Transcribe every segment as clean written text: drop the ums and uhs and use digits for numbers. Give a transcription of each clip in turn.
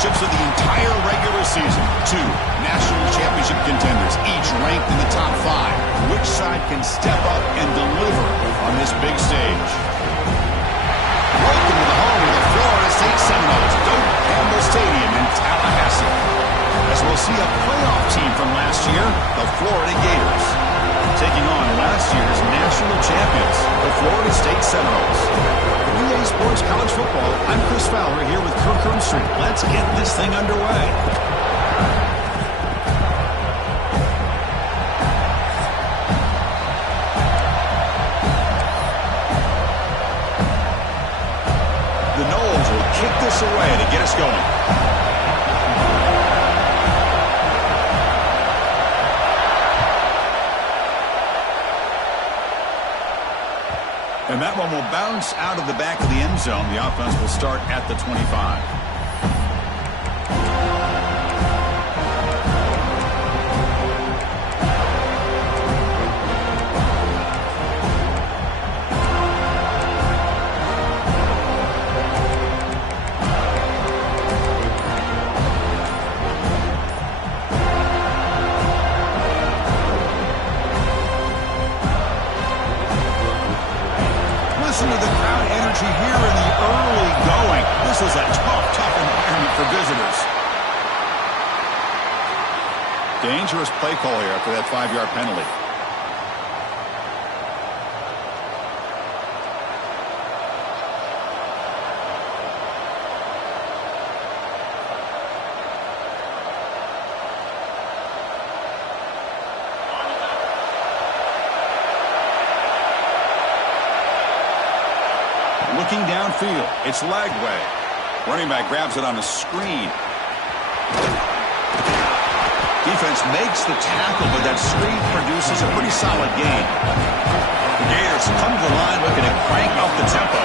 championships of the entire regular season. 2 national championship contenders, each ranked in the top 5. Which side can step up and deliver on this big stage? Welcome to the home of the Florida State Seminoles, Doak Campbell Stadium in Tallahassee. As we'll see a playoff team from last year, the Florida Gators, taking on last year's national champions, the Florida State Seminoles. For EA Sports College Football, I'm Chris Fowler here with Kirk Hermstreet. Let's get this thing underway. The Noles will kick this away to get us going. And that one will bounce out of the back of the end zone. The offense will start at the 25. Listen to the crowd energy here in the early going. This is a tough environment for visitors. Dangerous play call here after that 5-yard penalty. Looking downfield, it's Lagway. Running back grabs it on a screen. Defense makes the tackle, but that screen produces a pretty solid gain. The Gators come to the line looking to crank up the tempo.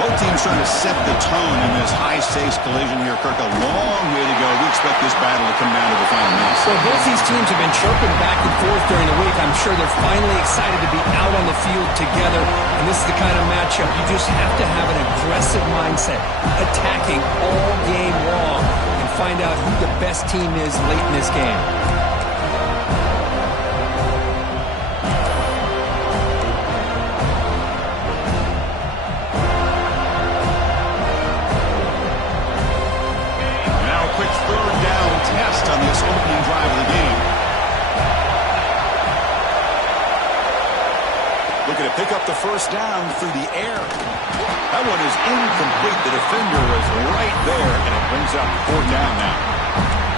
Both teams trying to set the tone in this high-stakes collision here. Kirk, a long way to go. We expect this battle to come down to the final minutes. So both these teams have been chirping back and forth during the week. I'm sure they're finally excited to be out on the field together. And this is the kind of matchup you just have to have an aggressive mindset, attacking all game long, and find out who the best team is late in this game. On this opening drive of the game. Looking to pick up the first down through the air. That one is incomplete. The defender was right there, and it brings up 4th down now.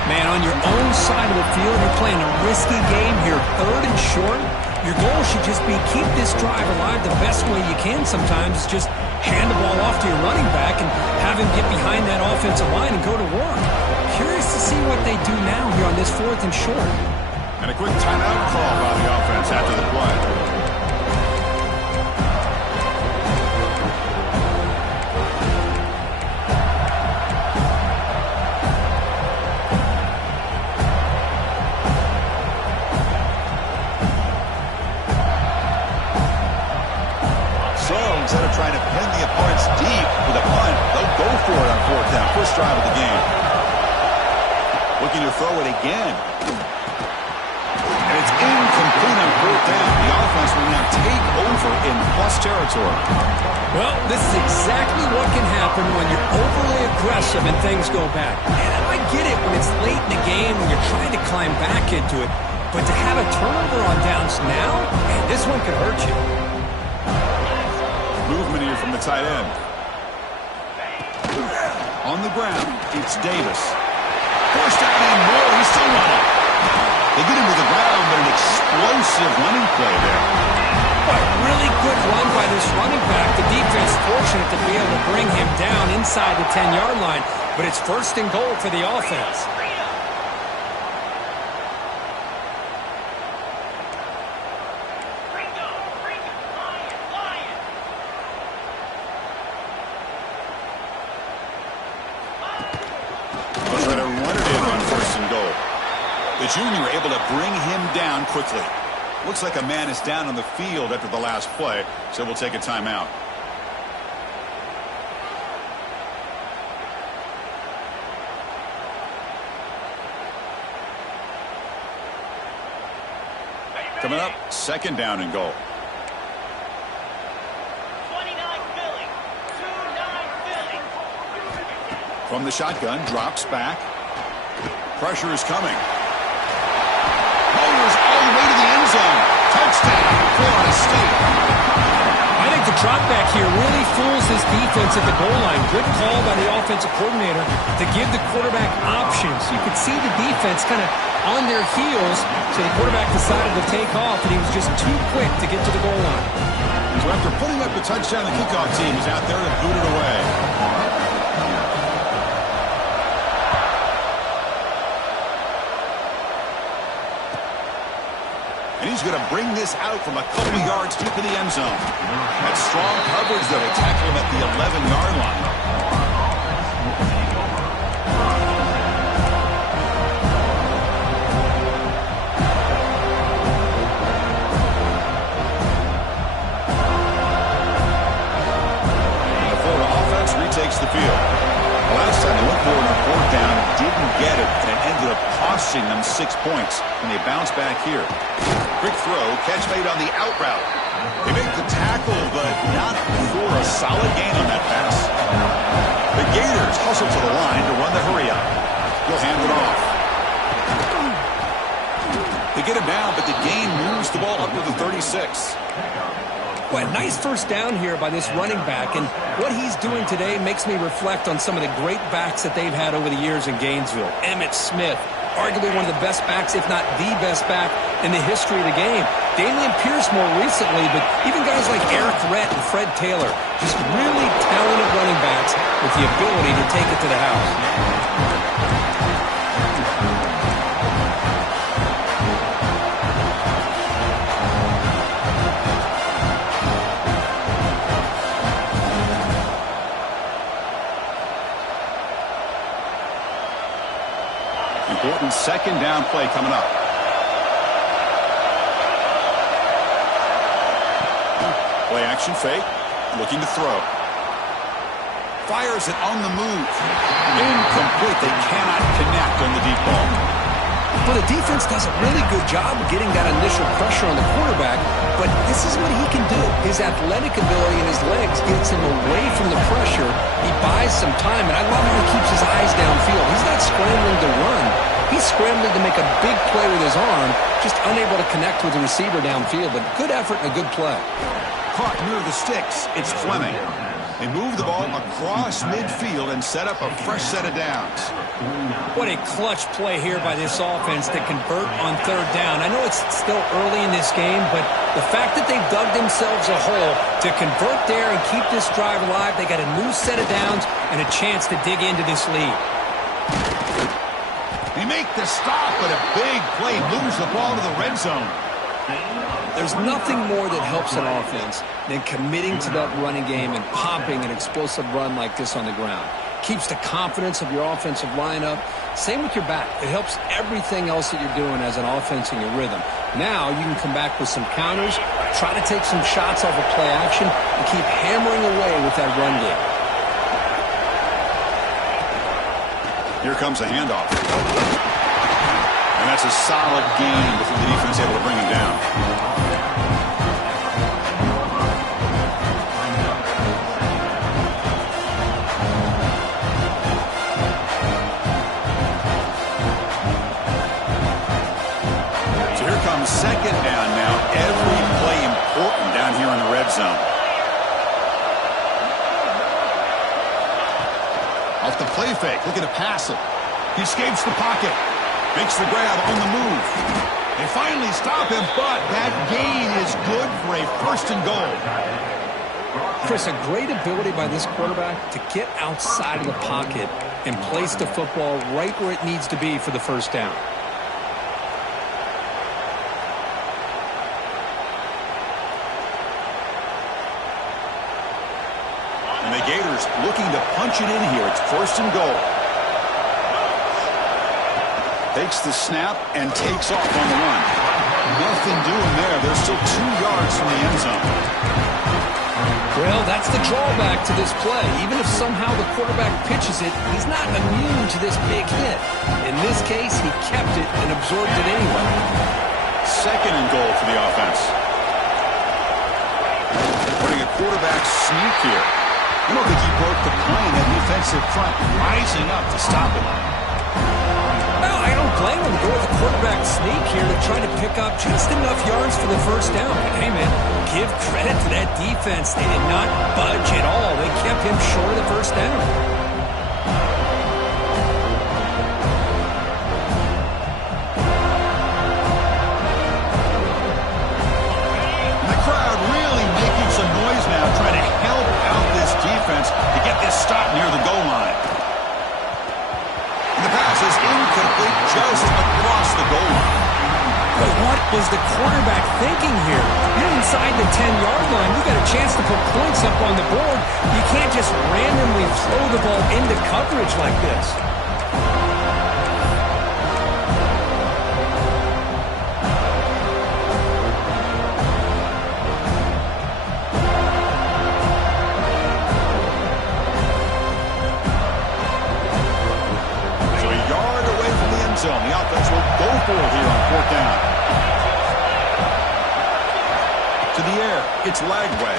Man, on your own side of the field, you're playing a risky game here. 3rd and short. Your goal should just be keep this drive alive the best way you can sometimes. Just hand the ball off to your running back and have him get behind that offensive line and go to work. Curious to see what they do now here on this 4th and short. And a quick timeout call by the offense after the play. So instead of trying to pin the opponents deep with a punt, they'll go for it on 4th down. First drive of the game. Looking to throw it again. And it's incomplete on 4th down. The offense will now take over in plus territory. Well, this is exactly what can happen when you're overly aggressive and things go bad. And I get it when it's late in the game when you're trying to climb back into it. But to have a turnover on downs now, man, this one could hurt you. Movement here from the tight end. On the ground, it's Davis. First down and more. He's still running. They get him to the ground, but an explosive running play there. But really good run by this running back. The defense fortunate to be able to bring him down inside the 10-yard line. But it's 1st and goal for the offense. The junior able to bring him down quickly. Looks like a man is down on the field after the last play, so we'll take a timeout. Coming up, second down and goal. 29 Philly. 2-9 Philly. From the shotgun, drops back. Pressure is coming. Motors all the way to the end zone. Touchdown, Florida State. I think the drop back here really fools this defense at the goal line. Good call by the offensive coordinator to give the quarterback options. You could see the defense kind of on their heels, so the quarterback decided to take off, and he was just too quick to get to the goal line. So after putting up the touchdown, the kickoff team is out there to boot it away. And he's going to bring this out from a couple yards deep in the end zone. That's strong coverage, though. They tackle him at the 11-yard line. Takes the field. The last time they went for it on fourth down, didn't get it, and it ended up costing them 6 points. And they bounce back here. Quick throw, catch made on the out route. They make the tackle, but not for a solid gain on that pass. The Gators hustle to the line to run the hurry up. He'll hand it off. They get him down, but the gain moves the ball up to the 36. Well, nice first down here by this running back, and what he's doing today makes me reflect on some of the great backs that they've had over the years in Gainesville. Emmitt Smith, arguably one of the best backs, if not the best back in the history of the game. Damian Pierce more recently, but even guys like Eric Rhett and Fred Taylor, just really talented running backs with the ability to take it to the house. Important second down play coming up. Play action fake. Looking to throw. Fires it on the move. Incomplete. They cannot connect on the deep ball. Well, the defense does a really good job of getting that initial pressure on the quarterback, but this is what he can do. His athletic ability and his legs gets him away from the pressure. He buys some time, and I love how he keeps his eyes downfield. He's not scrambling to run. He's scrambling to make a big play with his arm, just unable to connect with the receiver downfield, but good effort and a good play. Caught near the sticks. It's Fleming. They move the ball across midfield and set up a fresh set of downs. What a clutch play here by this offense to convert on third down. I know it's still early in this game, but the fact that they've dug themselves a hole to convert there and keep this drive alive, they got a new set of downs and a chance to dig into this lead. They make the stop, but a big play moves the ball to the red zone. There's nothing more that helps an offense than committing to that running game and popping an explosive run like this on the ground. Keeps the confidence of your offensive lineup. Same with your back. It helps everything else that you're doing as an offense in your rhythm. Now you can come back with some counters, try to take some shots off of play action, and keep hammering away with that run game. Here comes a handoff. And that's a solid gain before the defense able to bring him down. So here comes second down now. Every play important down here in the red zone. Off the play fake, looking to pass it. He escapes the pocket. Makes the grab on the move. They finally stop him, but that gain is good for a first and goal. Chris, a great ability by this quarterback to get outside of the pocket and place the football right where it needs to be for the first down. And the Gators looking to punch it in here. It's first and goal. Takes the snap and takes off on the run. Nothing doing there. They're still 2 yards from the end zone. Well, that's the drawback to this play. Even if somehow the quarterback pitches it, he's not immune to this big hit. In this case, he kept it and absorbed it anyway. Second and goal for the offense. Putting a quarterback sneak here. I don't think he broke the plane. That defensive front rising up to stop it. Well, I don't blame him to go with a quarterback sneak here to try to pick up just enough yards for the first down. But hey, man, give credit to that defense. They did not budge at all. They kept him short of the first down. Trying to help out this defense to get this stop near the goal line. And the pass is incomplete just across the goal line. But what was the quarterback thinking here? You're inside the 10-yard line. You got a chance to put points up on the board. You can't just randomly throw the ball into coverage like this. The offense will go for it here on fourth down. To the air, it's Lagway.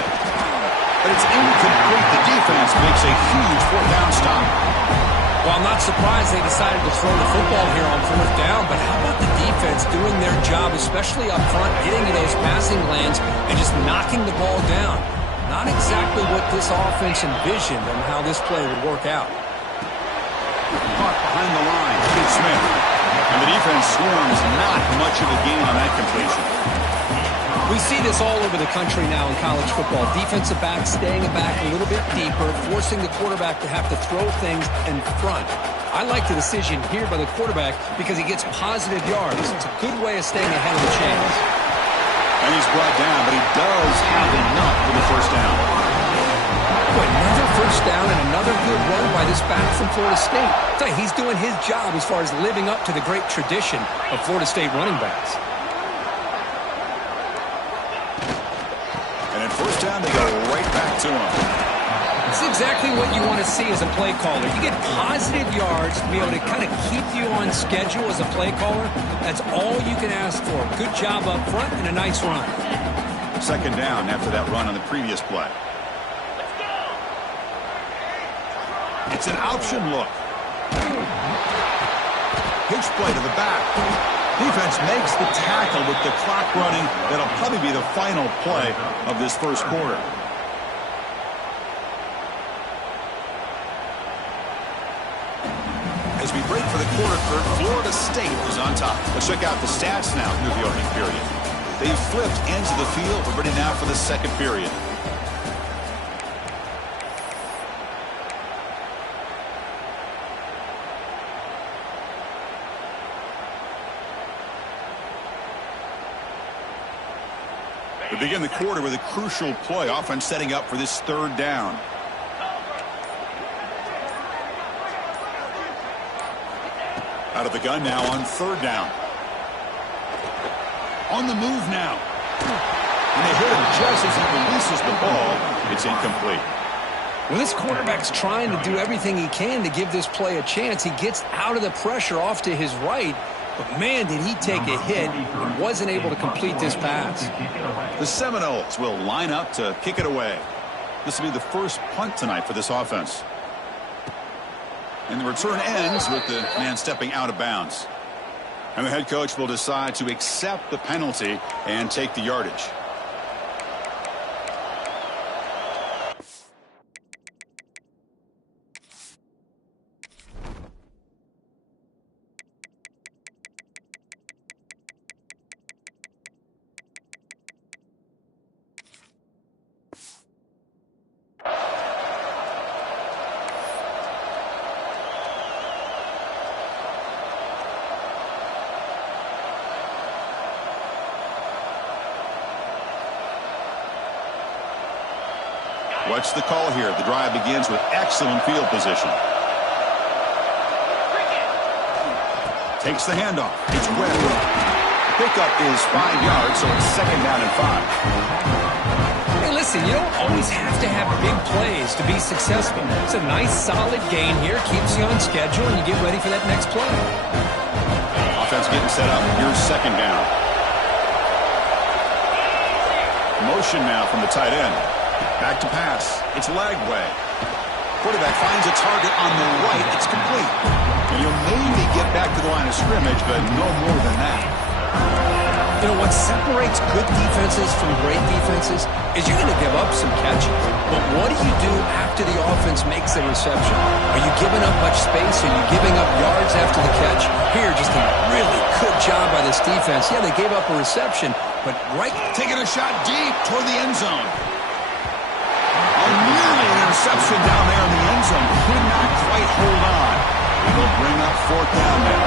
But it's incomplete. The defense makes a huge fourth down stop. Well, I'm not surprised they decided to throw the football here on fourth down, but how about the defense doing their job, especially up front, getting to those passing lanes and just knocking the ball down? Not exactly what this offense envisioned and how this play would work out. Caught behind the line, Kid Smith. And the defense swarms not much of a gain on that completion. We see this all over the country now in college football. Defensive backs staying back a little bit deeper, forcing the quarterback to have to throw things in front. I like the decision here by the quarterback because he gets positive yards. It's a good way of staying ahead of the chains. And he's brought down, but he does have enough for the first down. Another first down and another good run by this back from Florida State. So he's doing his job as far as living up to the great tradition of Florida State running backs. And at first down, they go right back to him. It's exactly what you want to see as a play caller. You get positive yards to be able to kind of keep you on schedule as a play caller. That's all you can ask for. Good job up front and a nice run. Second down after that run on the previous play. It's an option look. Pitch play to the back. Defense makes the tackle with the clock running. That'll probably be the final play of this first quarter. As we break for the quarter, Florida State is on top. Let's check out the stats now through the opening period. They've flipped ends of the field. We're ready now for the second period. We begin the quarter with a crucial play. Offense setting up for this third down. Out of the gun now on third down. On the move now. And they hit him just as he releases the ball. It's incomplete. Well, this quarterback's trying to do everything he can to give this play a chance. He gets out of the pressure off to his right. But, man, did he take a hit and wasn't able to complete this pass. The Seminoles will line up to kick it away. This will be the first punt tonight for this offense. And the return ends with the man stepping out of bounds. And the head coach will decide to accept the penalty and take the yardage. What's the call here? The drive begins with excellent field position. Takes the handoff. It's Webb. Pickup is 5 yards, so it's second down and 5. Hey, listen, you don't always have to have big plays to be successful. It's a nice, solid gain here. Keeps you on schedule, and you get ready for that next play. Offense getting set up. Here's second down. Motion now from the tight end. Back to pass. It's Lagway. Quarterback finds a target on the right. It's complete. And you'll maybe get back to the line of scrimmage, but no more than that. You know, what separates good defenses from great defenses is you're going to give up some catches. But what do you do after the offense makes the reception? Are you giving up much space? Are you giving up yards after the catch? Here, just a really good job by this defense. Yeah, they gave up a reception, but right... Taking a shot deep toward the end zone. Nearly an interception down there in the end zone. Could not quite hold on. It'll bring up fourth down now.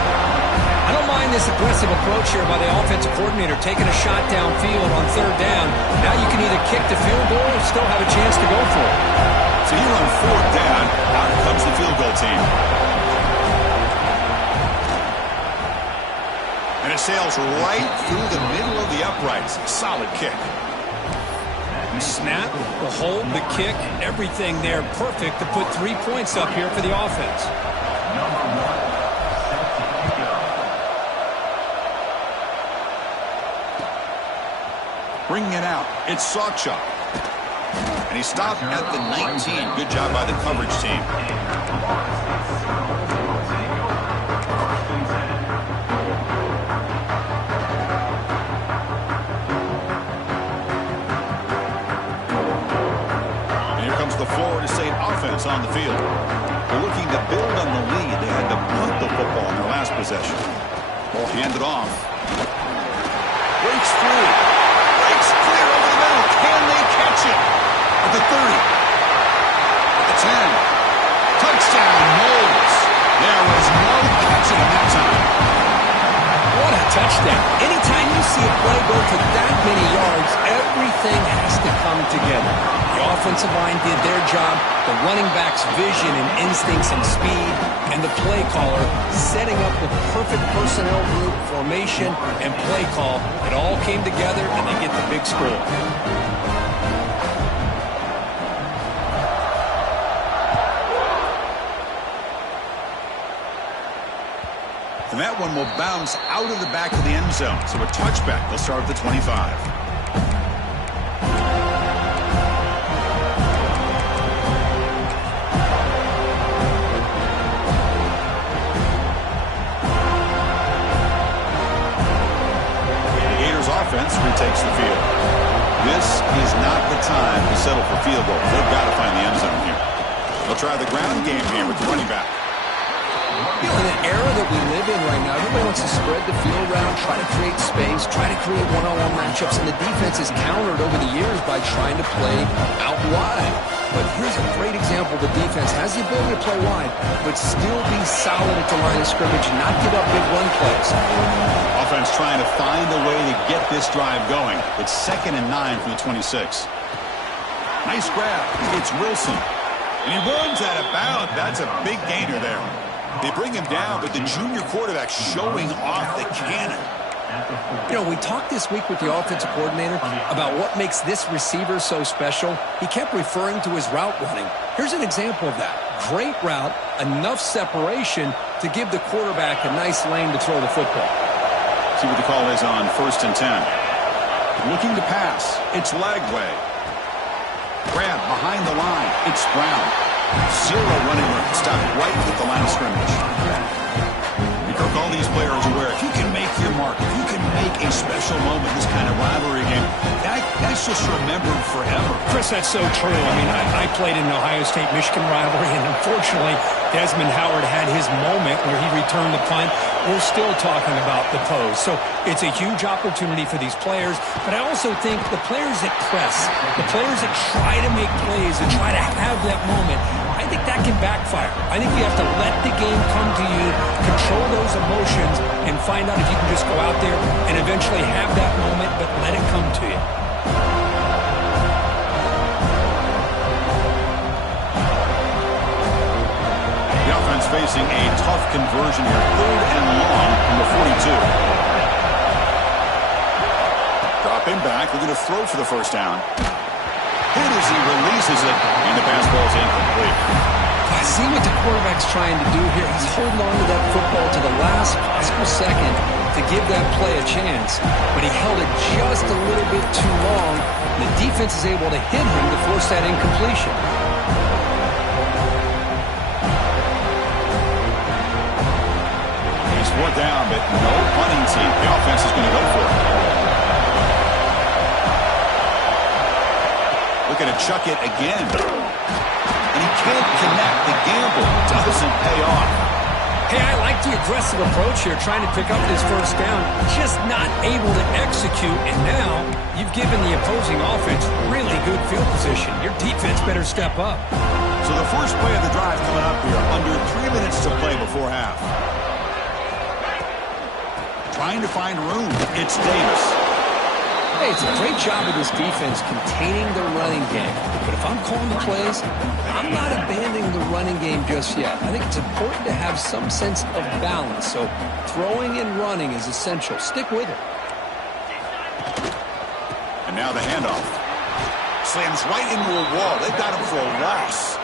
I don't mind this aggressive approach here by the offensive coordinator, taking a shot downfield on third down. Now you can either kick the field goal or still have a chance to go for it. So here on fourth down, out comes the field goal team. And it sails right through the middle of the uprights. Solid kick. The snap, the hold, the kick, everything there perfect to put 3 points up here for the offense. Bringing it out, it's Sawchuk. And he stopped at the 19. Good job by the coverage team. The Florida State offense on the field. They're looking to build on the lead. They had to punt the football in their last possession. Ball handed off. Breaks through. Breaks clear over the middle. Can they catch it? At the 30. At the 10. Touchdown, Knowles. There was no catching him that time. What a touchdown. Anytime you see a play go for that many yards, everything has to come together. The offensive line did their job, the running back's vision and instincts and speed, and the play caller setting up the perfect personnel group, formation, and play call. It all came together, and they get the big score. And that one will bounce out of the back of the end zone. So a touchback. They'll start at the 25. Offense retakes the field. This is not the time to settle for field goal. They've got to find the end zone here. They'll try the ground game here with the running back. You know, in an era that we live in right now, everybody wants to spread the field around, try to create space, try to create one-on-one matchups, and the defense is countered over the years by trying to play out wide. But here's a great example. The defense has the ability to play wide, but still be solid at the line of scrimmage and not give up big run plays. Offense trying to find a way to get this drive going. It's 2nd and 9 from the 26. Nice grab. It's Wilson. And he runs out of bounds. That's a big gainer there. They bring him down, but the junior quarterback showing off the cannon. You know, we talked this week with the offensive coordinator about what makes this receiver so special. He kept referring to his route running. Here's an example of that. Great route, enough separation to give the quarterback a nice lane to throw the football. See what the call is on 1st and 10. Looking to pass. It's Lagway. Grab behind the line. It's Brown. Zero running room. Stop right at the line of scrimmage. Kirk, all these players aware, if you can make your mark, if you can make a special moment, this kind of rivalry game, that's just remembered forever. Chris, that's so true. I mean, I played in an Ohio State-Michigan rivalry, and unfortunately, Desmond Howard had his moment where he returned the punt. We're still talking about the pose. So it's a huge opportunity for these players, but I also think the players that press, the players that try to make plays and try to have that moment, I think that can backfire. I think you have to let the game come to you, control those emotions, and find out if you can just go out there and eventually have that moment, but let it come to you. The offense facing a tough conversion here. 3rd and long from the 42. Dropping back, looking to throw for the first down. Hit as he releases it, and the pass ball is incomplete. I see what the quarterback's trying to do here. He's holding on to that football to the last possible second to to give that play a chance, but he held it just a little bit too long. And the defense is able to hit him to force that incompletion. He's 4th down, but no punting team. The offense is going to go for it. Looking to chuck it again. And he can't connect. The gamble doesn't pay off. Hey, I like the aggressive approach here, trying to pick up this first down. Just not able to execute, and now you've given the opposing offense really good field position. Your defense better step up. So the first play of the drive coming up here. Under 3 minutes to play before half. Trying to find room. It's Davis. Hey, it's a great job of this defense containing the running game. But if I'm calling the plays, I'm not abandoning the running game just yet. I think it's important to have some sense of balance. So throwing and running is essential. Stick with it. And now the handoff. Slams right into a wall. They've got him for a loss.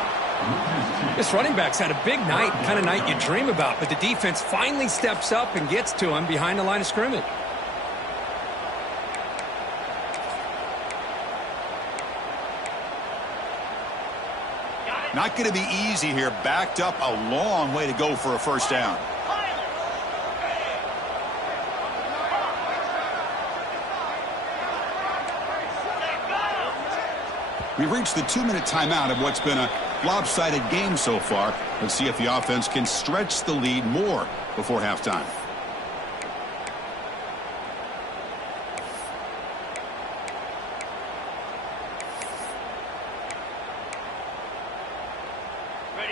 This running back's had a big night, kind of night you dream about. But the defense finally steps up and gets to him behind the line of scrimmage. Not going to be easy here. Backed up a long way to go for a first down. We've reached the 2-minute timeout of what's been a lopsided game so far. Let's see if the offense can stretch the lead more before halftime.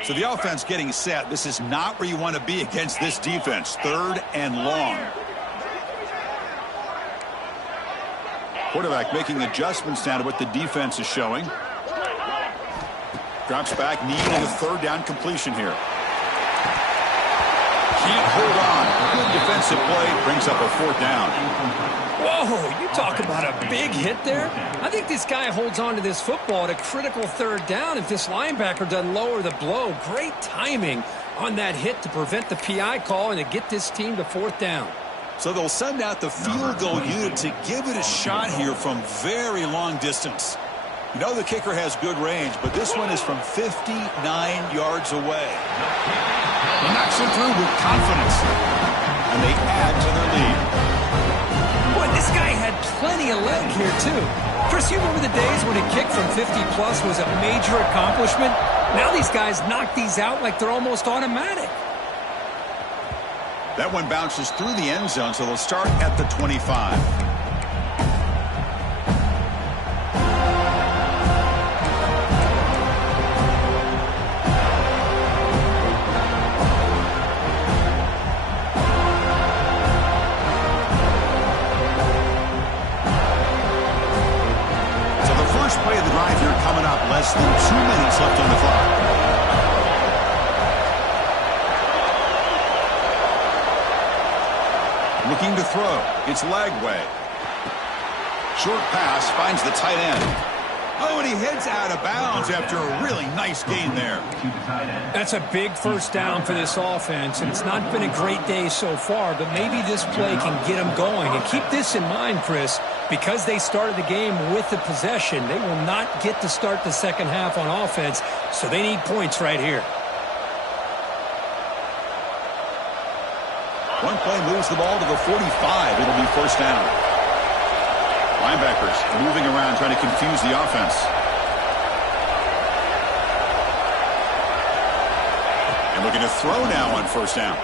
So the offense getting set. This is not where you want to be against this defense. 3rd and long. Quarterback making adjustments now to what the defense is showing. Drops back, needing a 3rd down completion here. Can't hold on. Good defensive play brings up a 4th down. Whoa, you talk about a big hit there. I think this guy holds on to this football at a critical 3rd down if this linebacker doesn't lower the blow. Great timing on that hit to prevent the PI call and to get this team to 4th down. So they'll send out the field goal unit to give it a shot here from very long distance. You know the kicker has good range, but this one is from 59 yards away. He knocks it through with confidence, and they add to their lead. Boy, this guy had plenty of leg here, too. Chris, you remember the days when a kick from 50-plus was a major accomplishment? Now these guys knock these out like they're almost automatic. That one bounces through the end zone, so they'll start at the 25. Play of the drive here coming up. Less than 2 minutes left on the clock. Looking to throw. It's Lagway. Short pass finds the tight end. Oh, and he heads out of bounds after a really nice gain there. That's a big first down for this offense, and it's not been a great day so far, but maybe this play can get them going. And keep this in mind, Chris, because they started the game with the possession, they will not get to start the second half on offense, so they need points right here. One play moves the ball to the 45. It'll be first down. Linebackers moving around, trying to confuse the offense. And looking to throw now on first down.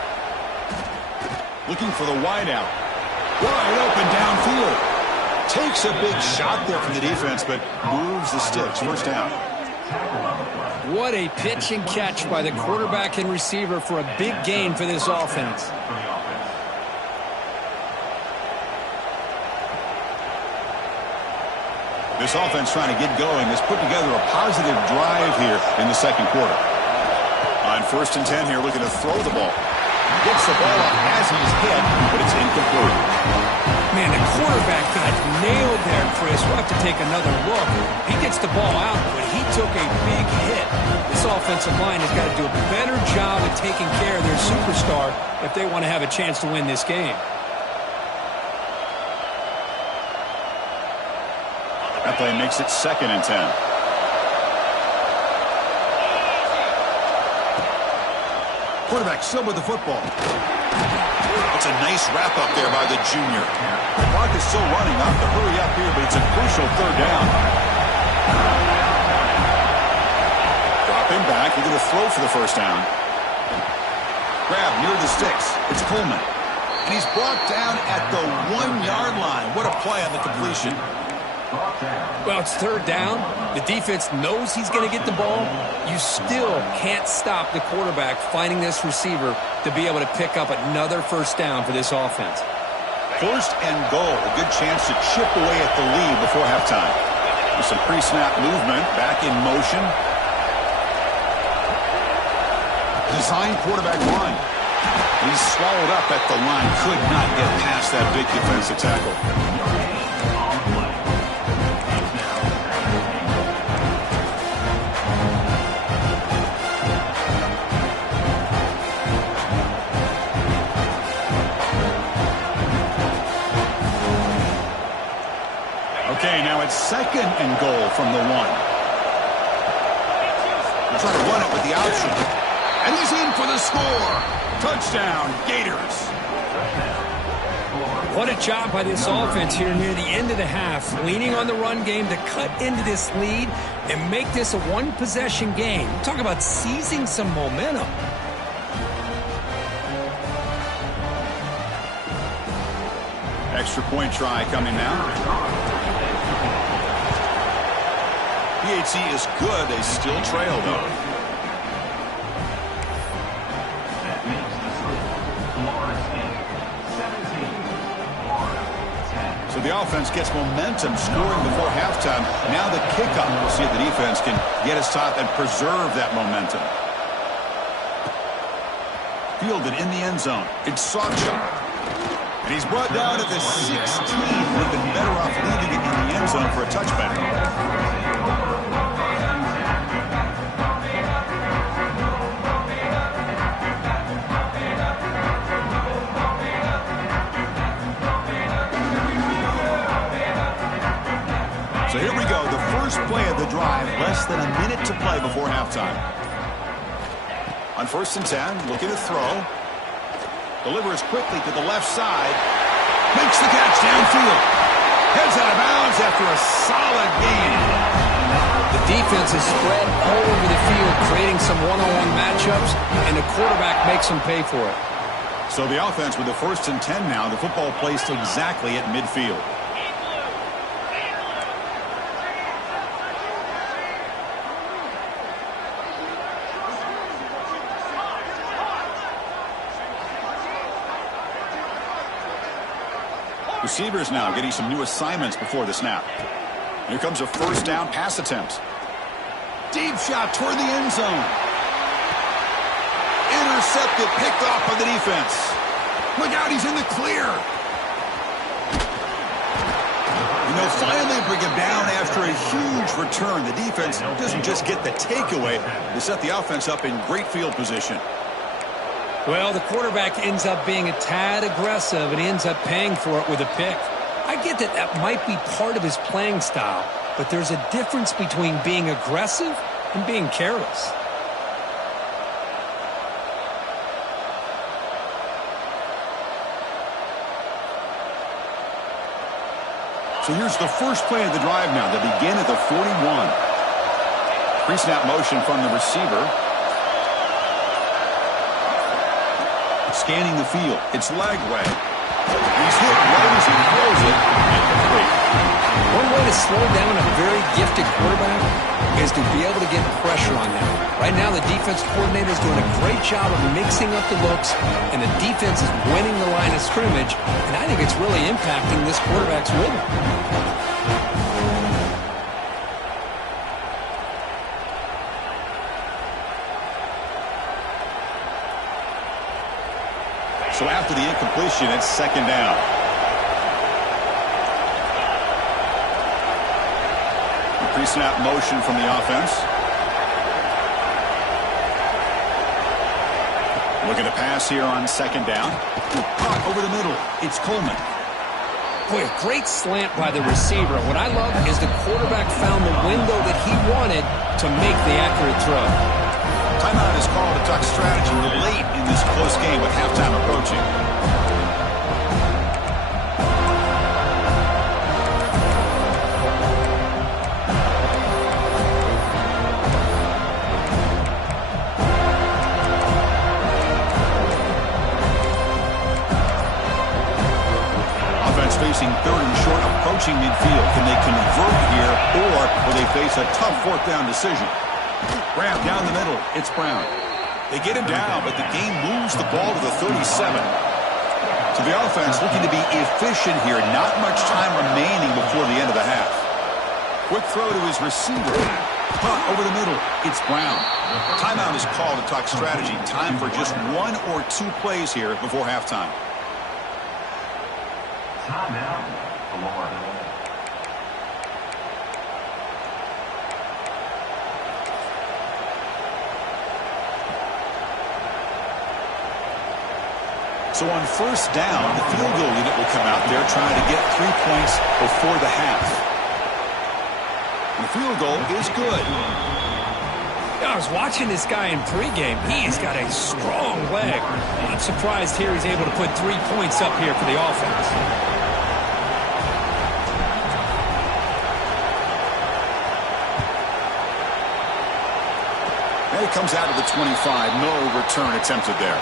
Looking for the wideout. Wide open downfield. Takes a big shot there from the defense, but moves the sticks. First down. What a pitch and catch by the quarterback and receiver for a big gain for this offense. This offense trying to get going has put together a positive drive here in the second quarter. On 1st and 10 here, looking to throw the ball. Gets the ball up as he's hit, but it's incomplete. Man, the quarterback got nailed there, Chris. We'll have to take another look. He gets the ball out, but he took a big hit. This offensive line has got to do a better job of taking care of their superstar if they want to have a chance to win this game. play makes it 2nd and 10. Quarterback still with the football. It's a nice wrap up there by the junior. The clock is still running. Not to hurry up here, but it's a crucial 3rd down. Drop him back. He's going to throw for the 1st down. Grab near the sticks. It's Coleman. And he's brought down at the 1-yard line. What a play on the completion. Well, it's 3rd down. The defense knows he's going to get the ball. You still can't stop the quarterback finding this receiver to be able to pick up another 1st down for this offense. 1st and goal. A good chance to chip away at the lead before halftime. With some pre-snap movement. Back in motion. Design quarterback run. He's swallowed up at the line. Could not get past that big defensive tackle. Okay, now it's 2nd and goal from the 1. They're trying to run it with the option. And he's in for the score. Touchdown, Gators. What a job by this offense here near the end of the half, leaning on the run game to cut into this lead and make this a 1-possession game. Talk about seizing some momentum. Extra point try coming now. PHC is good. They still trail, though. So the offense gets momentum scoring before halftime. Now the kickoff. We'll see if the defense can get us top and preserve that momentum. Fielded in the end zone. It's Sawchuk. And he's brought down at the 16. Would have been better off leaving it in the end zone for a touchback. So here we go, the first play of the drive, less than a minute to play before halftime. On 1st and 10, looking to throw. Delivers quickly to the left side. Makes the catch downfield. Heads out of bounds after a solid gain. The defense is spread all over the field, creating some one-on-one matchups, and the quarterback makes them pay for it. So the offense with the 1st and 10 now, the football placed exactly at midfield. Receivers now getting some new assignments before the snap. Here comes a 1st down pass attempt. Deep shot toward the end zone. Intercepted, picked off by the defense. Look out, he's in the clear. And they'll finally bring him down after a huge return. The defense doesn't just get the takeaway. They set the offense up in great field position. Well, the quarterback ends up being a tad aggressive, and he ends up paying for it with a pick. I get that that might be part of his playing style, but there's a difference between being aggressive and being careless. So here's the first play of the drive now. They begin at the 41. Pre-snap motion from the receiver. Scanning the field. It's Lagway. He's hit right as he throws it. Incomplete. One way to slow down a very gifted quarterback is to be able to get pressure on him. Right now, the defense coordinator is doing a great job of mixing up the looks, and the defense is winning the line of scrimmage, and I think it's really impacting this quarterback's rhythm. So after the incompletion, it's 2nd down. Pre-snap motion from the offense. Looking to pass here on 2nd down. Caught over the middle. It's Coleman. Boy, a great slant by the receiver. What I love is the quarterback found the window that he wanted to make the accurate throw. Timeout is called to talk strategy late in this close game with halftime approaching. Facing third and short, approaching midfield. Can they convert here, or will they face a tough fourth down decision? Grab down the middle. It's Brown. They get him down, but the game moves the ball to the 37. So the offense looking to be efficient here. Not much time remaining before the end of the half. Quick throw to his receiver. Punt over the middle. It's Brown. Timeout is called to talk strategy. Time for just 1 or 2 plays here before halftime. Timeout, Florida. So on first down, the field goal unit will come out there trying to get 3 points before the half. The field goal is good. I was watching this guy in pregame. He's got a strong leg. Not surprised here he's able to put 3 points up here for the offense. And he comes out of the 25. No return attempted there.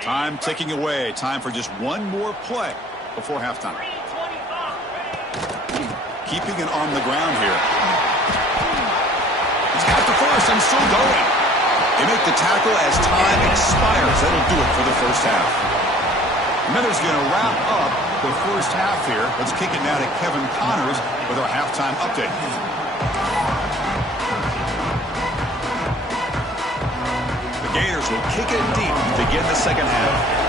Time ticking away. Time for just one more play before halftime. Keeping it on the ground here. He's got the first and still going. They make the tackle as time expires. That'll do it for the first half. Miller's going to wrap up the first half here. Let's kick it now to Kevin Connors with our halftime update. The Gators will kick it deep to begin the second half.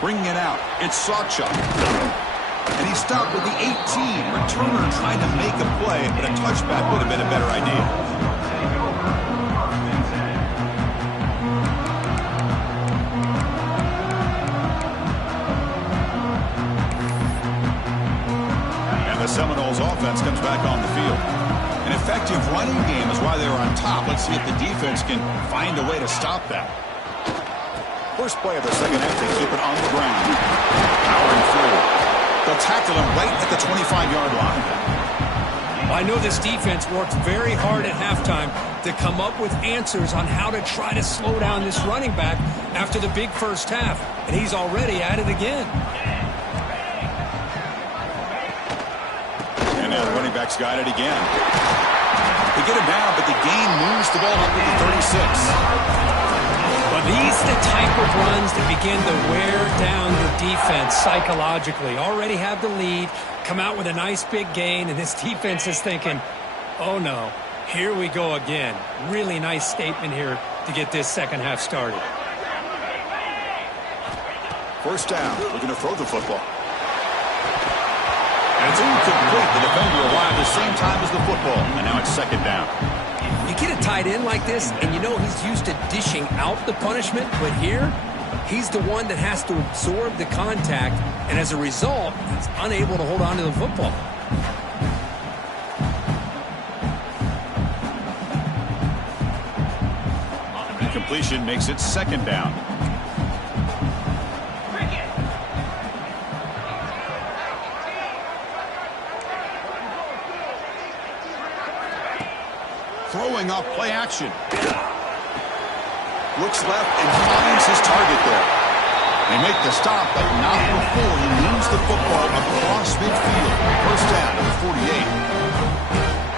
Bringing it out, it's Sawchuk. And he stopped with the 18. Returner trying to make a play, but a touchback would have been a better idea. And the Seminoles offense comes back on the field. An effective running game is why they were on top. Let's see if the defense can find a way to stop that. First play of the second half, they keep it on the ground. Powering through. They'll tackle him right at the 25-yard line. I know this defense worked very hard at halftime to come up with answers on how to try to slow down this running back after the big first half, and he's already at it again. And now the running back's got it again. They get him down, but the game moves the ball up to the 36. Well, these are the type of runs that begin to wear down your defense psychologically. Already have the lead, come out with a nice big gain, and this defense is thinking, oh no, here we go again. Really nice statement here to get this second half started. First down, looking to throw the football. And it's incomplete. The defender arrived the same time as the football, and now it's second down. You get a tight end like this, and you know he's used to dishing out the punishment, but here, he's the one that has to absorb the contact, and as a result, he's unable to hold on to the football. Incompletion makes it second down. Throwing off play action. Looks left and finds his target there. They make the stop, but not before he moves the football across midfield. First down to the 48.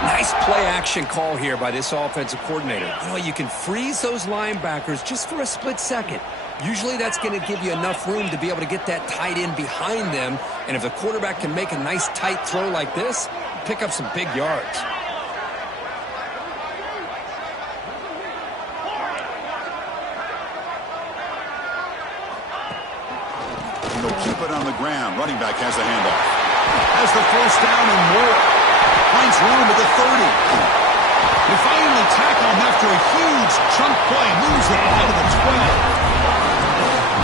Nice play action call here by this offensive coordinator. You know, you can freeze those linebackers just for a split second. Usually that's going to give you enough room to be able to get that tight end behind them. And if the quarterback can make a nice tight throw like this, pick up some big yards. They'll keep it on the ground. Running back has the handoff. Has the first down and more. Finds room at the 30. They finally tackle him after a huge chunk play. Moves the ball to the 12.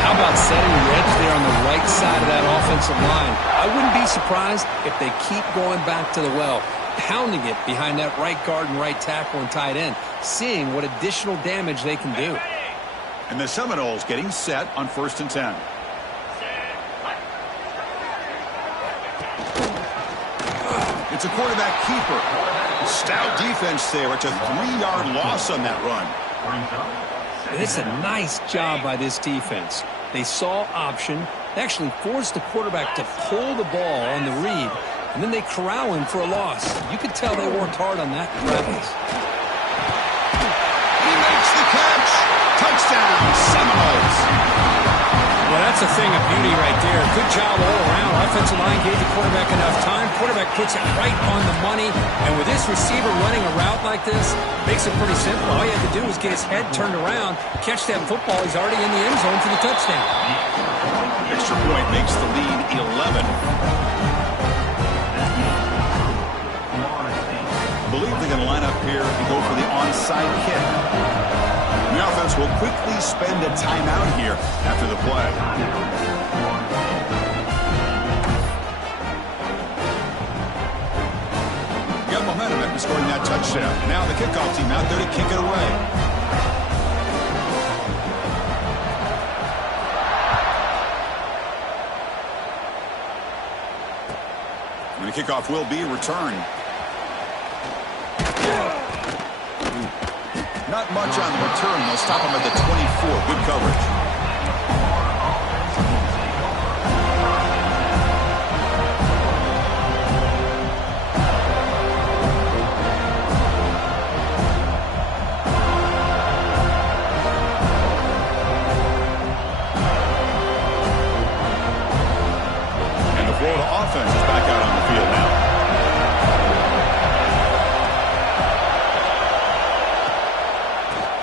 How about setting the edge there on the right side of that offensive line? I wouldn't be surprised if they keep going back to the well, pounding it behind that right guard and right tackle and tight end, seeing what additional damage they can do. And the Seminoles getting set on 1st and 10. It's a quarterback keeper. Stout defense there. It's a 3-yard loss on that run. And it's a nice job by this defense. They saw option. They actually forced the quarterback to pull the ball on the read, and then they corral him for a loss. You could tell they worked hard on that practice. He makes the catch. Touchdown, Seminoles. Well, that's a thing of beauty right there. Good job all around. Offensive line gave the quarterback enough time. Quarterback puts it right on the money. And with this receiver running a route like this, makes it pretty simple. All you have to do is get his head turned around, catch that football. He's already in the end zone for the touchdown. Extra point makes the lead 11. I believe they're going to line up here and go for the onside kick. The offense will quickly spend a timeout here after the play. Got momentum after scoring that touchdown. Now the kickoff team out there to kick it away. And the kickoff will be returned. Not much on the return. They'll stop him at the 24. Good coverage. And the Florida offense is back out on the field now.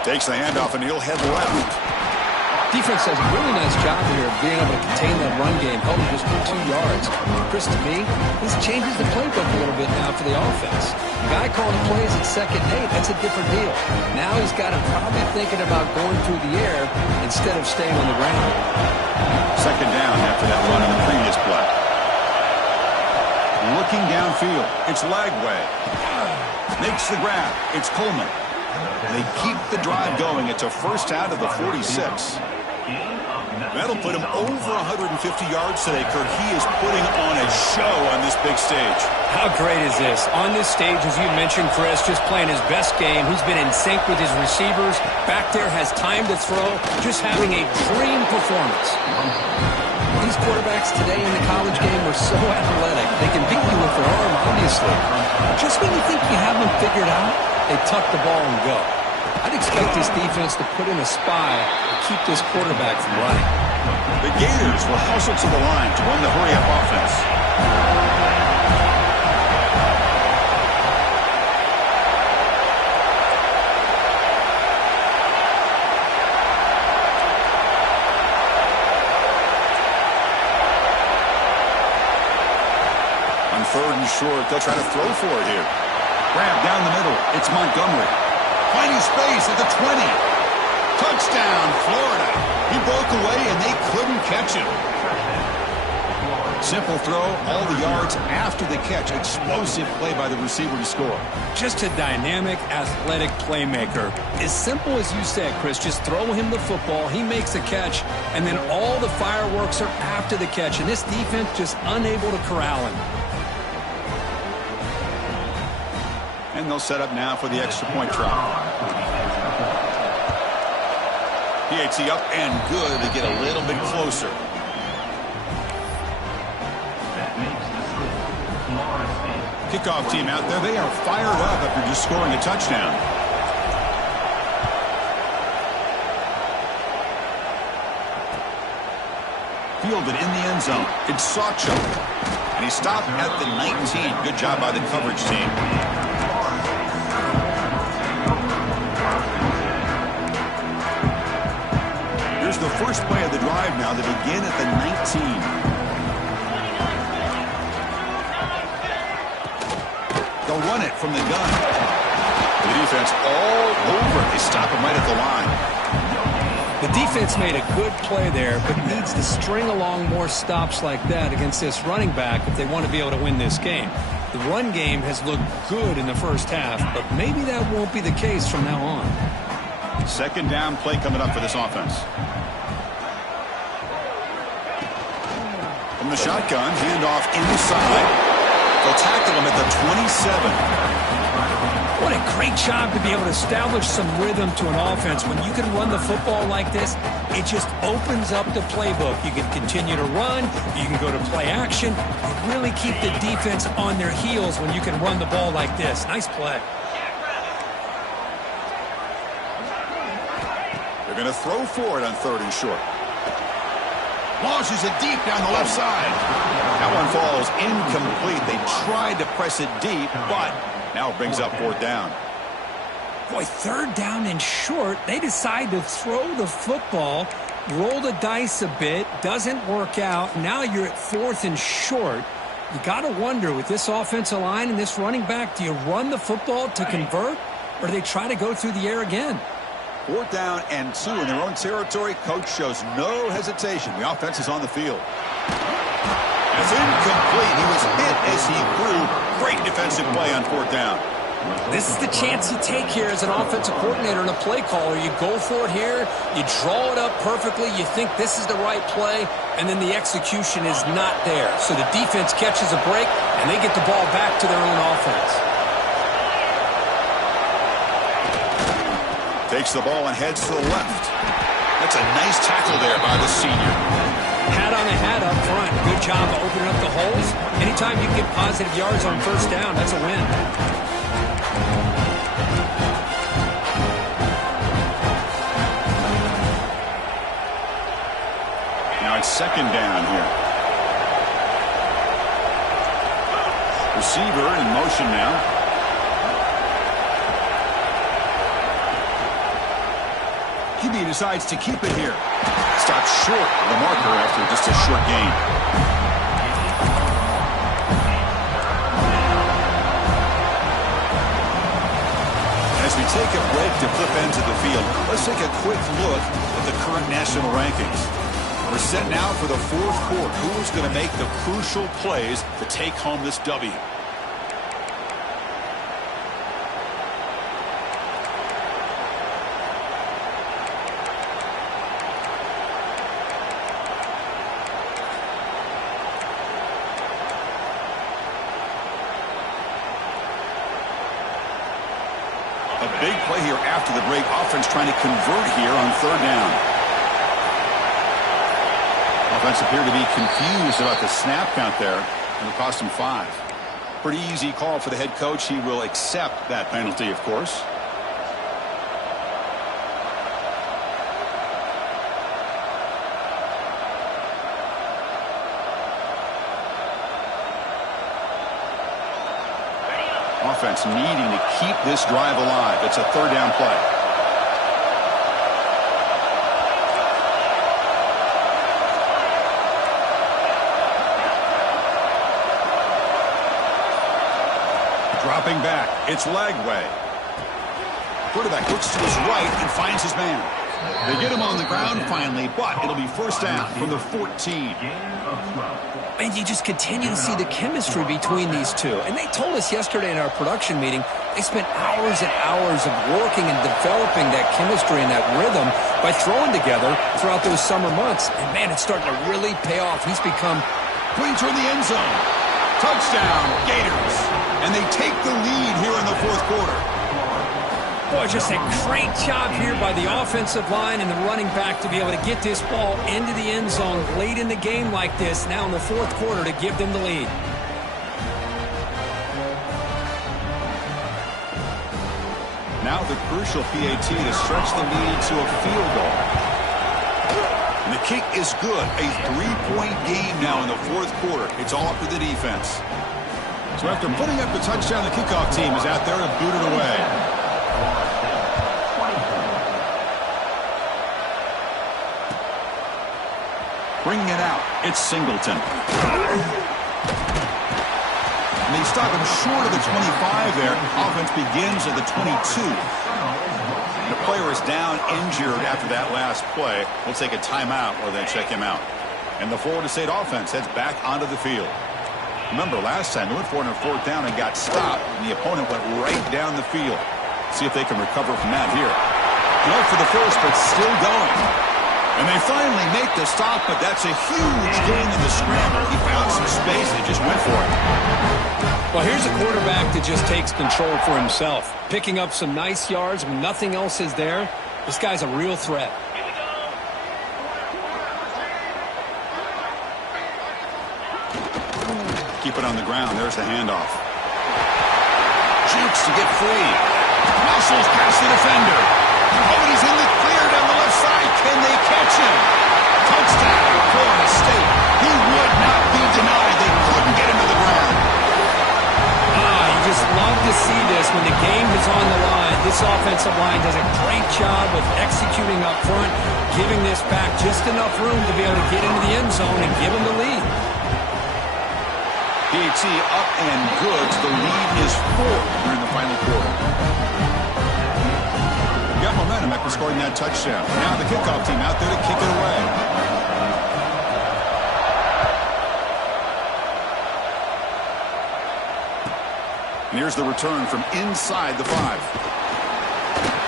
Takes the handoff and he'll head left. Defense does a really nice job here of being able to contain that run game, held him just for 2 yards. Chris, to me, this changes the playbook a little bit now for the offense. The guy calling plays at 2nd and 8, that's a different deal. Now he's got him probably thinking about going through the air instead of staying on the ground. 2nd down after that run in the previous play. Looking downfield. It's Lagway. Makes the grab. It's Coleman. They keep the drive going. It's a first out of the 46. That'll put him over 150 yards today, Kurt. He is putting on a show on this big stage. How great is this? On this stage, as you mentioned, Chris, just playing his best game. He's been in sync with his receivers. Back there, has time to throw. Just having a dream performance. These quarterbacks today in the college game are so athletic. They can beat you with their arm, obviously. Just when you think you have them figured out, they tuck the ball and go. I'd expect this defense to put in a spy to keep this quarterback from running. The Gators will hustle to the line to run the hurry-up offense. On 3rd and short, they'll try to throw for it here. Grab down the middle. It's Montgomery. Finding space at the 20. Touchdown, Florida. He broke away, and they couldn't catch him. Simple throw, all the yards after the catch. Explosive play by the receiver to score. Just a dynamic, athletic playmaker. As simple as you said, Chris, just throw him the football, he makes a catch, and then all the fireworks are after the catch. And this defense just unable to corral him. And they'll set up now for the extra point try. PAT up and good. They get a little bit closer. Kickoff team out there. They are fired up after just scoring a touchdown. Fielded in the end zone. It's Sawchuk. And he stopped at the 19. Good job by the coverage team. the first play of the drive now. They begin at the 19. They'll run it from the gun. The defense all over. They stop him right at the line. The defense made a good play there, but needs to string along more stops like that against this running back if they want to be able to win this game. The run game has looked good in the first half, but maybe that won't be the case from now on. Second down play coming up for this offense. From the shotgun, handoff inside. They'll tackle him at the 27. What a great job to be able to establish some rhythm to an offense. When you can run the football like this, it just opens up the playbook. You can continue to run. You can go to play action. You really keep the defense on their heels when you can run the ball like this. Nice play. They're going to throw for it on 3rd and short. Launches it deep down the left side. That one falls incomplete. They tried to press it deep, but now it brings up 4th down. Boy, 3rd down and short. They decide to throw the football, roll the dice a bit. Doesn't work out. Now you're at 4th and short. You got to wonder, with this offensive line and this running back, do you run the football to convert, or do they try to go through the air again? 4th down and 2 in their own territory. Coach shows no hesitation. The offense is on the field. It's incomplete. He was hit as he threw. Great defensive play on 4th down. This is the chance you take here as an offensive coordinator and a play caller. You go for it here. You draw it up perfectly. You think this is the right play, and then the execution is not there. So the defense catches a break, and they get the ball back to their own offense. Takes the ball and heads to the left. That's a nice tackle there by the senior. Hat on a hat up front. Good job of opening up the holes. Anytime you get positive yards on 1st down, that's a win. Now it's 2nd down here. Receiver in motion now. QB decides to keep it here. Stops short of the marker after just a short gain. As we take a break to flip ends of the field, let's take a quick look at the current national rankings. We're set now for the 4th quarter. Who's going to make the crucial plays to take home this W? A big play here after the break. Offense trying to convert here on 3rd down. Offense appeared to be confused about the snap count there, and it cost him 5. Pretty easy call for the head coach. He will accept that penalty, of course. Offense needing to keep this drive alive. It's a 3rd down play. Dropping back. It's Lagway. Quarterback looks to his right and finds his man. They get him on the ground finally, but it'll be 1st down from the 14. And you just continue to see the chemistry between these two. And they told us yesterday in our production meeting, they spent hours and hours of working and developing that chemistry and that rhythm by throwing together throughout those summer months. And, man, it's starting to really pay off. He's become... Pointer in the end zone. Touchdown, Gators. And they take the lead here in the 4th quarter. Boy, just a great job here by the offensive line and the running back to be able to get this ball into the end zone late in the game like this, now in the 4th quarter, to give them the lead. Now the crucial PAT to stretch the lead to a field goal. And the kick is good. A 3-point game now in the 4th quarter. It's all up to the defense. So after putting up the touchdown, the kickoff team is out there to boot it away. Bringing it out, it's Singleton. And they stop him short of the 25 there. Offense begins at the 22. The player is down injured after that last play. We'll take a timeout or then check him out. And the Florida State offense heads back onto the field. Remember, last time they went for it on 4th down and got stopped, and the opponent went right down the field. See if they can recover from that here. No for the first, but still going. And they finally make the stop, but that's a huge gain in the scramble. He found some space and just went for it. Well, here's a quarterback that just takes control for himself. Picking up some nice yards when nothing else is there. This guy's a real threat. Keep it on the ground. There's the handoff. Jukes to get free. Muscles past the defender. Oh, and he's in the clear down the left side. Can they catch him? Touchdown, Florida State. He would not be denied. They couldn't get him to the ground. You just love to see this when the game is on the line. This offensive line does a great job of executing up front, giving this back just enough room to be able to get into the end zone and give them the lead. PAT up and good. The lead is 4 during the final quarter. Got momentum after scoring that touchdown. Now the kickoff team out there to kick it away. And here's the return from inside the 5.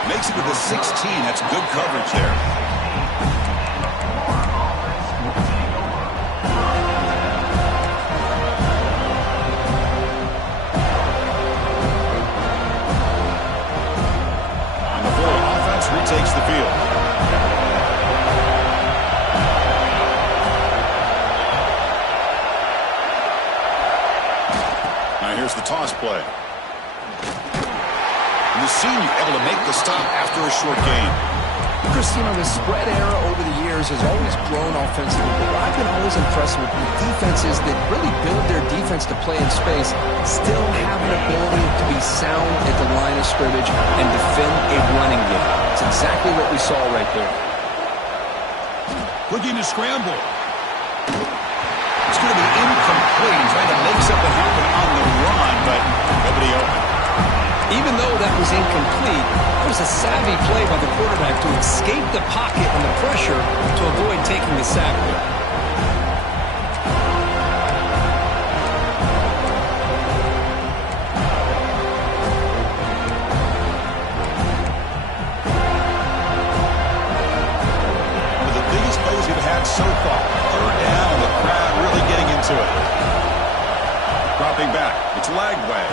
Makes it to the 16. That's good coverage there. And the Florida offense retakes the field. Now here's the toss play. And the senior able to make the stop after a short gain. Christina, the spread era over the years has always grown offensively, but I've been always impressed with the defenses that really build their defense to play in space, still have an ability to be sound at the line of scrimmage and defend a running game. It's exactly what we saw right there. Looking to scramble. It's going to be incomplete. Trying to make something happen on the run, but nobody open. Even though that was incomplete, that was a savvy play by the quarterback to escape the pocket and the pressure to avoid taking the sack there. One of the biggest plays we've had so far. 3rd down, and the crowd really getting into it. Dropping back. It's Lagway.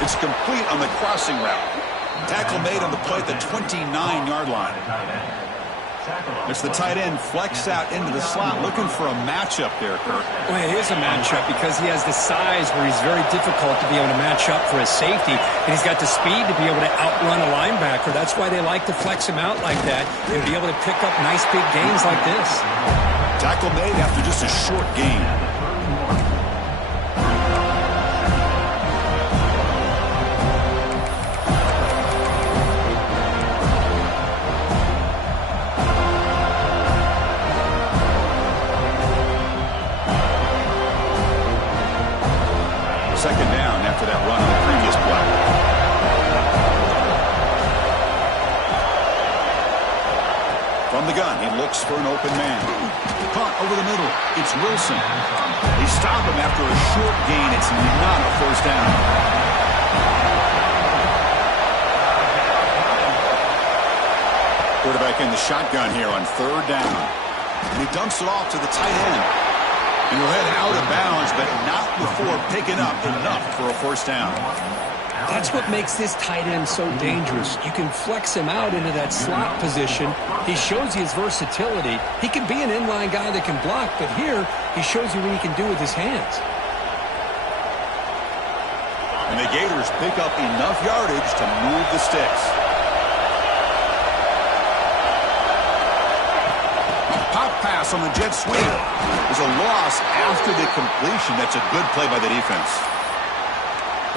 It's complete on the crossing route. Tackle made on the play at the 29-yard line. It's the tight end flexed out into the slot, looking for a matchup there, Kirk. Well, it is a matchup because he has the size where he's very difficult to be able to match up for his safety, and he's got the speed to be able to outrun a linebacker. That's why they like to flex him out like that. They'll be able to pick up nice big gains like this. Tackle made after just a short gain. Second down after that run on the previous play. From the gun, he looks for an open man. Caught over the middle. It's Wilson. They stop him after a short gain. It's not a first down. Quarterback in the shotgun here on 3rd down. And he dumps it off to the tight end. And he'll head out of bounds, but not before picking up enough for a first down. That's what makes this tight end so dangerous. You can flex him out into that slot position. He shows you his versatility. He can be an inline guy that can block, but here he shows you what he can do with his hands. And the Gators pick up enough yardage to move the sticks. Pop pass on the jet sweep. There's a loss after the completion. That's a good play by the defense.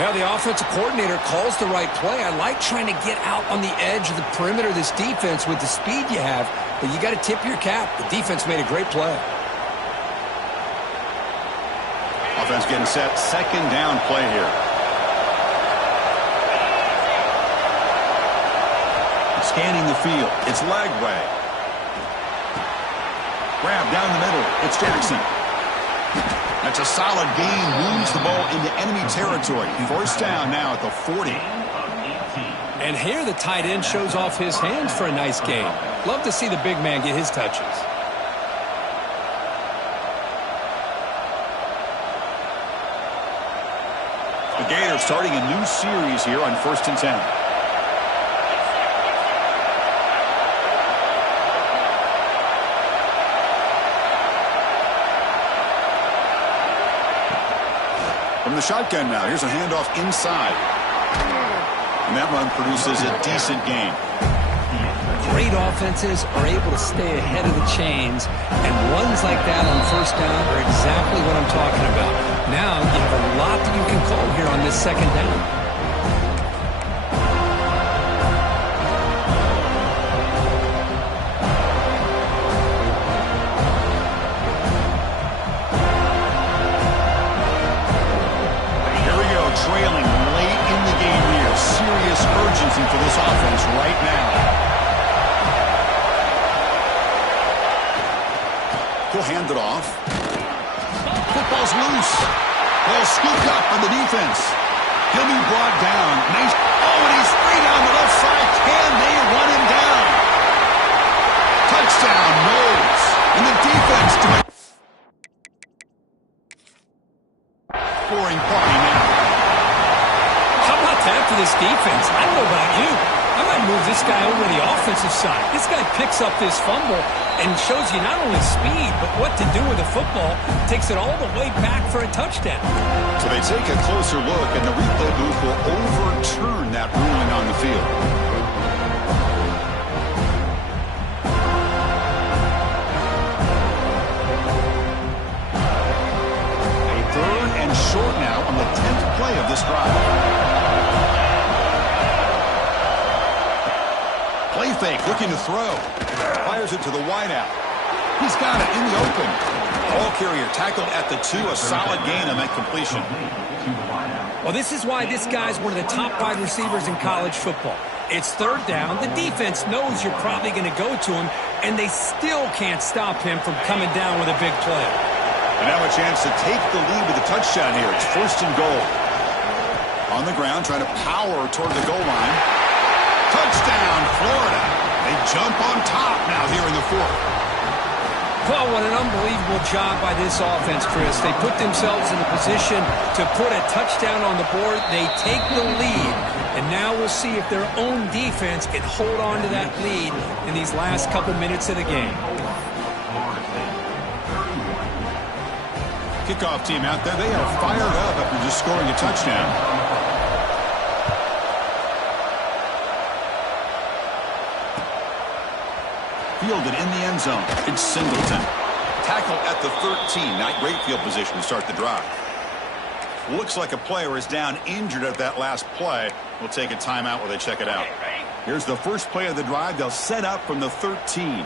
Well, the offensive coordinator calls the right play. I like trying to get out on the edge of the perimeter of this defense with the speed you have, but you got to tip your cap. The defense made a great play. Offense getting set. Second down play here. Scanning the field. It's leg way. Grab down the middle. It's Jackson. That's a solid gain. Moves the ball into enemy territory. First down now at the 40. And here the tight end shows off his hands for a nice gain. Love to see the big man get his touches. The Gators starting a new series here on 1st and 10. From the shotgun now, here's a handoff inside. And that run produces a decent gain. Great offenses are able to stay ahead of the chains, and runs like that on first down are exactly what I'm talking about. Now you have a lot that you can call here on this second down. Trailing late in the game here. Serious urgency for this offense right now. He'll hand it off. Football's loose. Ball scooped up on the defense. He'll be brought down. Nice. Oh, and he's free down the left side. Can they run him down? Touchdown, Knowles. And the defense to it. Scoring party now. For this defense, I don't know about you. I might move this guy over to the offensive side. This guy picks up this fumble and shows you not only speed, but what to do with the football. Takes it all the way back for a touchdown. So they take a closer look, and the replay booth will overturn that ruling on the field. A 3rd and short now on the 10th play of this drive. Play fake, looking to throw. Fires it to the wideout. He's got it in the open. Ball carrier tackled at the 2. A solid gain on that completion. Well, this is why this guy's one of the top wide receivers in college football. It's 3rd down. The defense knows you're probably going to go to him, and they still can't stop him from coming down with a big play. And now a chance to take the lead with a touchdown here. It's 1st and goal. On the ground, trying to power toward the goal line. Touchdown, Florida. They jump on top now here in the 4th. Well, what an unbelievable job by this offense, Chris. They put themselves in a position to put a touchdown on the board. They take the lead, and now we'll see if their own defense can hold on to that lead in these last couple minutes of the game. Kickoff team out there. They are fired up after just scoring a touchdown. Fielded in the end zone. It's Singleton. Tackle at the 13. Not great field position to start the drive. Looks like a player is down injured at that last play. We'll take a timeout while they check it out. Here's the first play of the drive. They'll set up from the 13.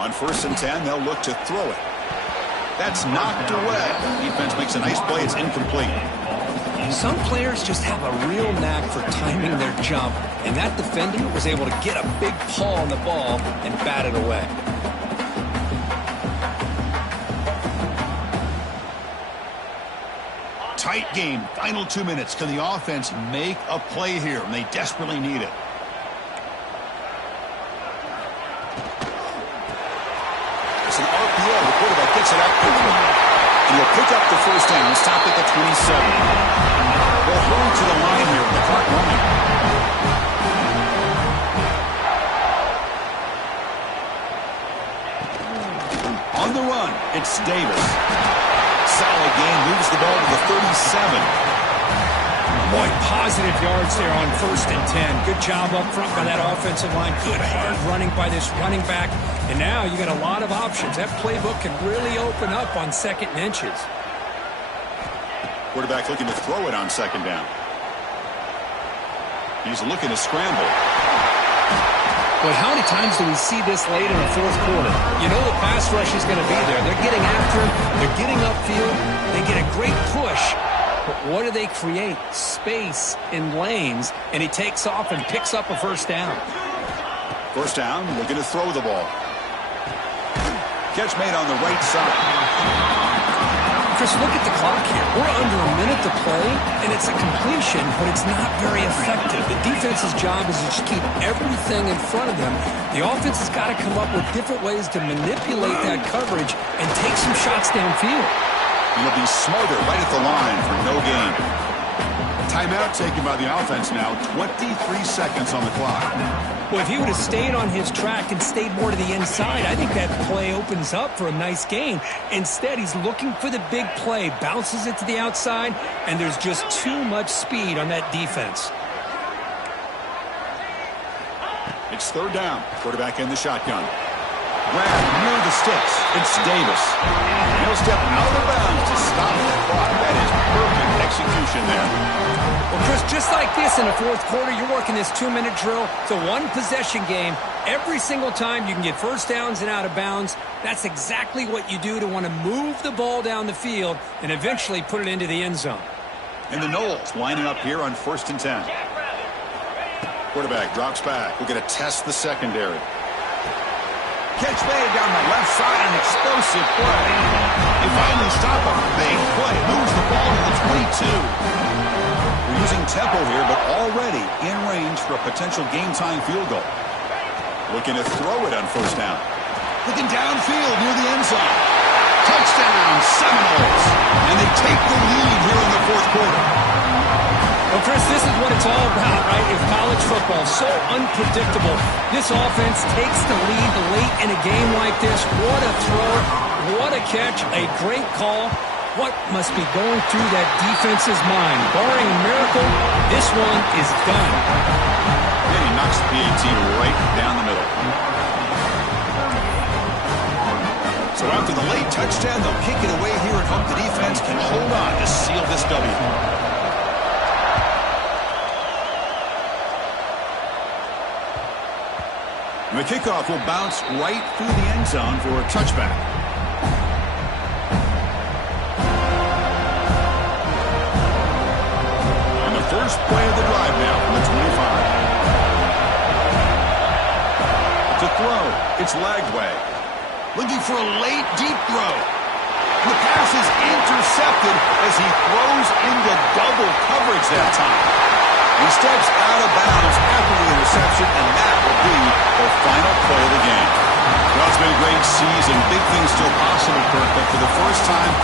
On 1st and 10, they'll look to throw it. That's knocked away. Defense makes a nice play. It's incomplete. Some players just have a real knack for timing their jump, and that defender was able to get a big paw on the ball and bat it away. Tight game. Final 2 minutes. Can the offense make a play here? And they desperately need it. It's an RPO. The quarterback gets it out quickly. And he'll pick up the first down. Stop at the 27. They'll hold to the line here with the clock running. On the run, it's Davis. Solid gain, moves the ball to the 37. Boy, positive yards there on 1st and 10. Good job up front by that offensive line. Good hard running by this running back. And now you got a lot of options. That playbook can really open up on 2nd and inches. Quarterback looking to throw it on second down. He's looking to scramble. Boy, how many times do we see this late in the fourth quarter? You know the pass rush is going to be there. They're getting after him. They're getting upfield. They get a great push. But what do they create? Space in lanes. And he takes off and picks up a first down. First down, looking to throw the ball. Catch made on the right side. Chris, look at the clock here. We're under a minute to play, and it's a completion, but it's not very effective. The defense's job is to just keep everything in front of them. The offense has got to come up with different ways to manipulate that coverage and take some shots downfield. He'll be smarter right at the line for no gain. Timeout taken by the offense now. 23 seconds on the clock. Well, if he would have stayed on his track and stayed more to the inside, I think that play opens up for a nice gain. Instead, he's looking for the big play, bounces it to the outside, and there's just too much speed on that defense. It's third down. Quarterback in the shotgun. Grab near the sticks. It's Davis. He'll step out of bounds to stop the clock. That is perfect execution there. Well, Chris, just like this in the fourth quarter, you're working this 2-minute drill. It's a one-possession game. Every single time you can get first downs and out of bounds. That's exactly what you do to want to move the ball down the field and eventually put it into the end zone. And the Knowles lining up here on 1st and 10. Quarterback drops back. We're going to test the secondary. Catch made down the left side, an explosive play. They finally stop a big play. Moves the ball to the 22. We're using tempo here, but already in range for a potential game-time field goal. Looking to throw it on first down. Looking downfield near the end zone. Touchdown, Seminoles. And they take the lead here in the fourth quarter. Well, Chris, this is what it's all about, right? It's college football, so unpredictable. This offense takes the lead late in a game like this. What a throw, what a catch, a great call. What must be going through that defense's mind? Barring a miracle, this one is done. And he knocks the PAT right down the middle. So after the late touchdown, they'll kick it away here and hope the defense can hold on to seal this W. The kickoff will bounce right through the end zone for a touchback. And the first play of the drive now from the 25. To throw, it's Lagway. Looking for a late, deep throw. The pass is intercepted as he throws into double coverage that time. He steps out of bounds after the interception, and that will be the final play of the game. Well, it's been a great season. Big things still possible, Kirk, but for the first time,